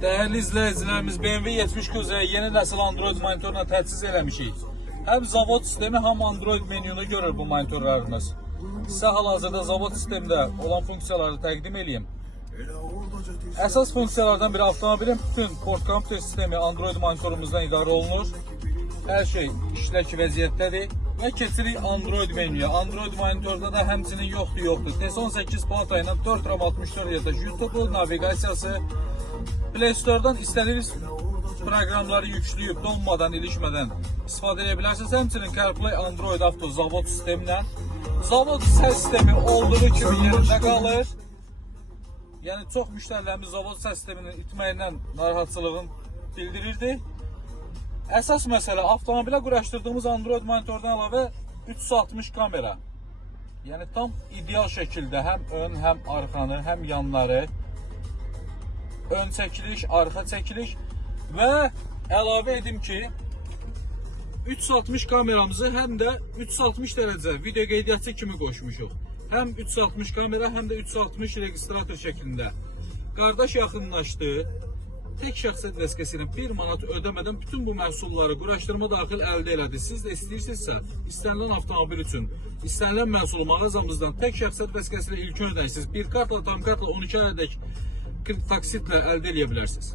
Değerli izləyicilərimiz, BMW 70 yeni nəsil Android monitoruna təchiz eləmişik. Həm zavod sistemi, həm Android menüyünü görür bu monitorlarımız. Sizə hal-hazırda zavod sistemində olan funksiyaları təqdim edeyim. Əsas funksiyalardan biri avtomobilin bütün port kompüter sistemi Android monitorumuzdan idarə olunur. Hər şey işlək vəziyyətdədir. Və keçirik Android menüyə. Android monitorda da həmçinin yoxdur. TS18 plata ilə 4 RAM 64 yedək YouTube naviqasiyası. Play Store'dan istədiyiniz proqramları yükləyib, donmadan, ilişmədən istifadə edə bilərsiniz. Həmçinin CarPlay Android Auto zavod sistemlə. Zavod səs sistemi olduğu kimi yerində qalır. Yəni çox müştərilərimiz zavod səs sisteminin itməyindən narahatçılığını bildirirdi. Əsas məsələ, avtomobilə quraşdırdığımız Android monitordan əlavə 360 kamera. Yəni tam ideal şəkildə həm ön, həm arxanı, həm yanları, ön çəkiliş, arxa çəkiliş və əlavə edim ki, 360 kameramızı həm də 360 dərəcə video qeydiyyatçı kimi qoşmuşuq. Həm 360 kamera, həm də 360 registrator şəklində. Qardaş yaxınlaşdı. Tek şəxsiyyət vəsiqəsi ilə 1 manat ödəmədən bütün bu məhsulları quraşdırma daxil əldə elədi. Siz də istəyirsinizsə, istənilən avtomobil üçün, istənilən məhsulu mağazamızdan tek şəxsiyyət vəsiqəsi ilə ilkin ödəyirsiniz. Bir kartla, tam kartla 12 aydək taksitlə əldə edə bilərsiniz.